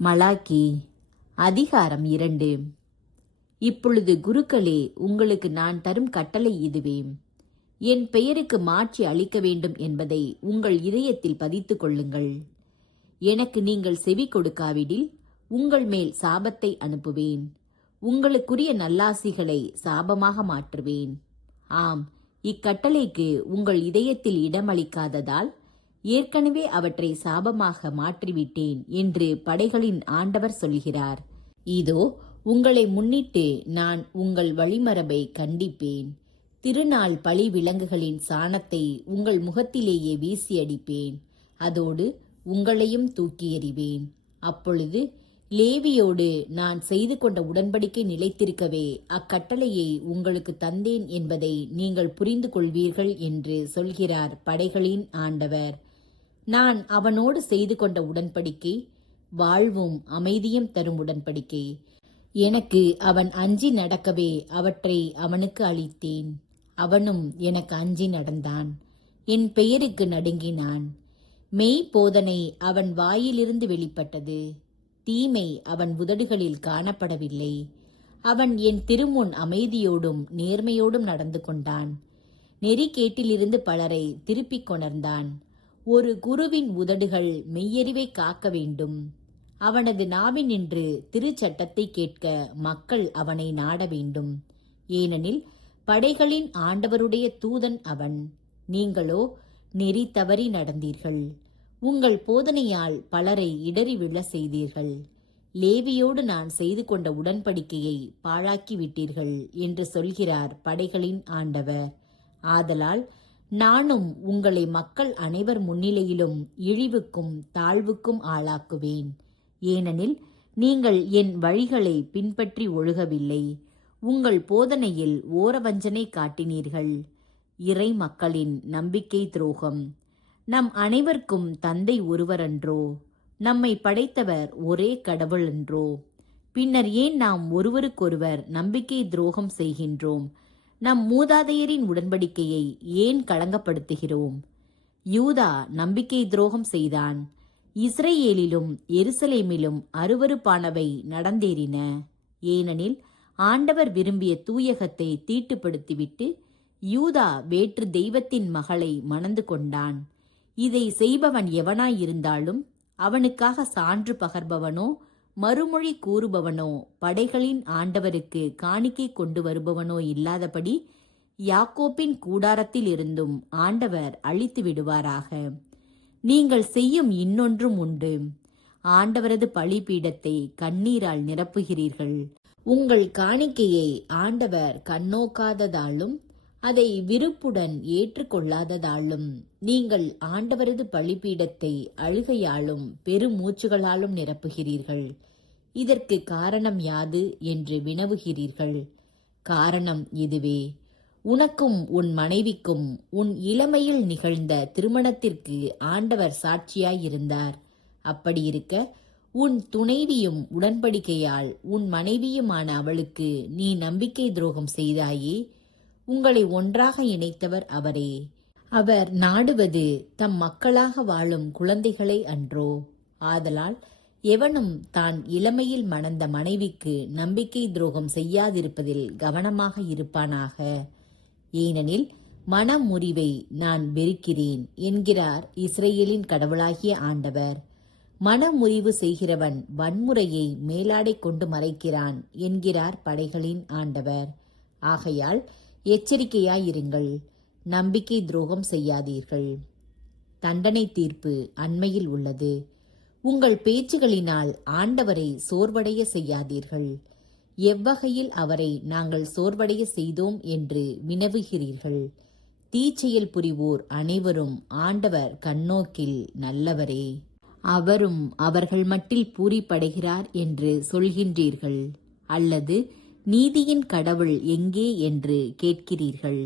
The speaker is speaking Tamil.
மலாக்கி அதிகாரம் 2. இப்பொழுது குருக்களே, உங்களுக்கு நான் தரும் கட்டளை இதுவே. என் பெயருக்கு மாட்சி அளிக்க வேண்டும் என்பதை உங்கள் இதயத்தில் பதித்துக் கொள்ளுங்கள். எனக்கு நீங்கள் செவி கொடுக்காவிடில் உங்கள் மேல் சாபத்தை அனுப்புவேன். உங்களுக்குரிய நல்லாசிகளை சாபமாக மாற்றுவேன். ஆம், இக்கட்டளைக்கு உங்கள் இதயத்தில் இடமளிக்காததால் ஏற்கனவே அவற்றை சாபமாக மாற்றிவிட்டேன் என்று படைகளின் ஆண்டவர் சொல்கிறார். இதோ, உங்களை முன்னிட்டு நான் உங்கள் வழிமரபை கண்டிப்பேன். திருநாள் பழி விலங்குகளின் சாணத்தை உங்கள் முகத்திலேயே வீசி அடிப்பேன். அதோடு உங்களையும் தூக்கி எறிவேன். அப்பொழுது லேவியோடு நான் செய்து கொண்ட உடன்படிக்கை நிலைத்திருக்கவே அக்கட்டளையை உங்களுக்கு தந்தேன் என்பதை நீங்கள் புரிந்து கொள்வீர்கள் என்று சொல்கிறார் படைகளின் ஆண்டவர். நான் அவனோடு செய்து கொண்ட உடன்படிக்கை வாழ்வும் அமைதியும் தரும் உடன்படிக்கை. எனக்கு அவன் அஞ்சி நடக்கவே அவற்றை அவனுக்கு அளித்தேன். அவனும் எனக்கு அஞ்சி நடந்தான். என் பெயருக்கு நடுங்கினான். மெய் போதனை அவன் வாயிலிருந்து வெளிப்பட்டது. தீமை அவன் உதடுகளில் காணப்படவில்லை. அவன் என் திருமுன் அமைதியோடும் நேர்மையோடும் நடந்து கொண்டான். நெறிகேட்டிலிருந்து பலரை திருப்பிக் கொணர்ந்தான். ஒரு குருவின் உதடுகள் மெய்யறிவை காக்க வேண்டும். அவனது நாவினின்று திருச்சட்டத்தை கேட்க மக்கள் அவனை நாட வேண்டும். ஏனெனில் படைகளின் ஆண்டவருடைய தூதன் அவன். நீங்களோ நெறி தவறி நடந்தீர்கள். உங்கள் போதனையால் பலரை இடறி விழ செய்தீர்கள். லேவியோடு நான் செய்து கொண்ட உடன்படிக்கையை பாழாக்கி விட்டீர்கள் என்று சொல்கிறார் படைகளின் ஆண்டவர். ஆதலால் நானும் உங்களை மக்கள் அனைவர் முன்னிலையிலும் இழிவுக்கும் தாழ்வுக்கும் ஆளாக்குவேன். ஏனெனில் நீங்கள் என் வழிகளை பின்பற்றி ஒழுகவில்லை. உங்கள் போதனையில் ஓரவஞ்சனை காட்டினீர்கள். இறை மக்களின் நம்பிக்கை துரோகம். நம் அனைவருக்கும் தந்தை ஒருவரன்றோ? நம்மை படைத்தவர் ஒரே கடவுள் என்றோ? பின்னர் ஏன் நாம் ஒருவருக்கொருவர் நம்பிக்கை துரோகம் செய்கின்றோம்? நம் மூதாதையரின் உடன்படிக்கையை ஏன் களங்கப்படுத்துகிறோம்? யூதா நம்பிக்கை துரோகம் செய்தான். இஸ்ரேலிலும் எருசலேமிலும் அருவருப்பானவை நடந்தேறின. ஏனெனில் ஆண்டவர் விரும்பிய தூயகத்தை தீட்டுப்படுத்திவிட்டு யூதா வேற்று தெய்வத்தின் மகளை மணந்து கொண்டான். இதை செய்பவன் எவனாயிருந்தாலும் அவனுக்காக சான்று பகர்பவனோ மறுமொழி கூறுபவனோ படைகளின் ஆண்டவருக்கு காணிக்கை கொண்டு வருபவனோ இல்லாதபடி யாக்கோப்பின் கூடாரத்தில் இருந்தும் ஆண்டவர் அழித்து விடுவாராக. நீங்கள் செய்யும் இன்னொன்றும் உண்டு. ஆண்டவரது பலிபீடத்தை கண்ணீரால் நிரப்புகிறீர்கள். உங்கள் காணிக்கையை ஆண்டவர் கண்ணோக்காததாலும் அதை விருப்புடன் ஏற்றுக்கொள்ளாததாலும் நீங்கள் ஆண்டவரது பலிபீடத்தை அழுகையாலும் பெருமூச்சுகளாலும் நிரப்புகிறீர்கள். இதற்கு காரணம் யாது என்று வினவுகிறீர்கள். காரணம் இதுவே. உனக்கும் உன் மனைவிக்கும் உன் இளமையில் நிகழ்ந்த திருமணத்திற்கு ஆண்டவர் சாட்சியாயிருந்தார். அப்படியிருக்க உன் துணைவியும் உடன்படிக்கையால் உன் மனைவியுமான அவளுக்கு நீ நம்பிக்கை துரோகம் செய்தாயே. உங்களை ஒன்றாக இணைத்தவர் அவரே. அவர் நாடுவது தம் மக்களாக வாழும் குழந்தைகளை அன்றோ? ஆதலால் எவனும் தான் இளமையில் மணந்த மனைவிக்கு நம்பிக்கை துரோகம் செய்யாதிருப்பதில் கவனமாக இருப்பானாக. ஏனெனில் மனமுறிவை நான் வெறுக்கிறேன் என்கிறார் இஸ்ரேலின் கடவுளாகிய ஆண்டவர். மனமுறிவு செய்கிறவன் வன்முறையை மேலாடை கொண்டு மறைக்கிறான் என்கிறார் படைகளின் ஆண்டவர். ஆகையால் எச்சரிக்கையாயிருங்கள். நம்பிக்கை துரோகம் செய்யாதீர்கள். தண்டனை தீர்ப்பு அண்மையில் உள்ளது. உங்கள் பேச்சுகளினால் ஆண்டவரை சோர்வடைய செய்யாதீர்கள். எவ்வகையில் அவரை நாங்கள் சோர்வடைய செய்தோம் என்று வினவுகிறீர்கள். தீச்செயல் புரிவோர் அனைவரும் ஆண்டவர் கண்ணோக்கில் நல்லவரே. அவரும் அவர்கள் மட்டில் பூரிப்படைகிறார் என்று சொல்கின்றீர்கள். அல்லது நீதியின் கடவுள் எங்கே என்று கேட்கிறீர்கள்.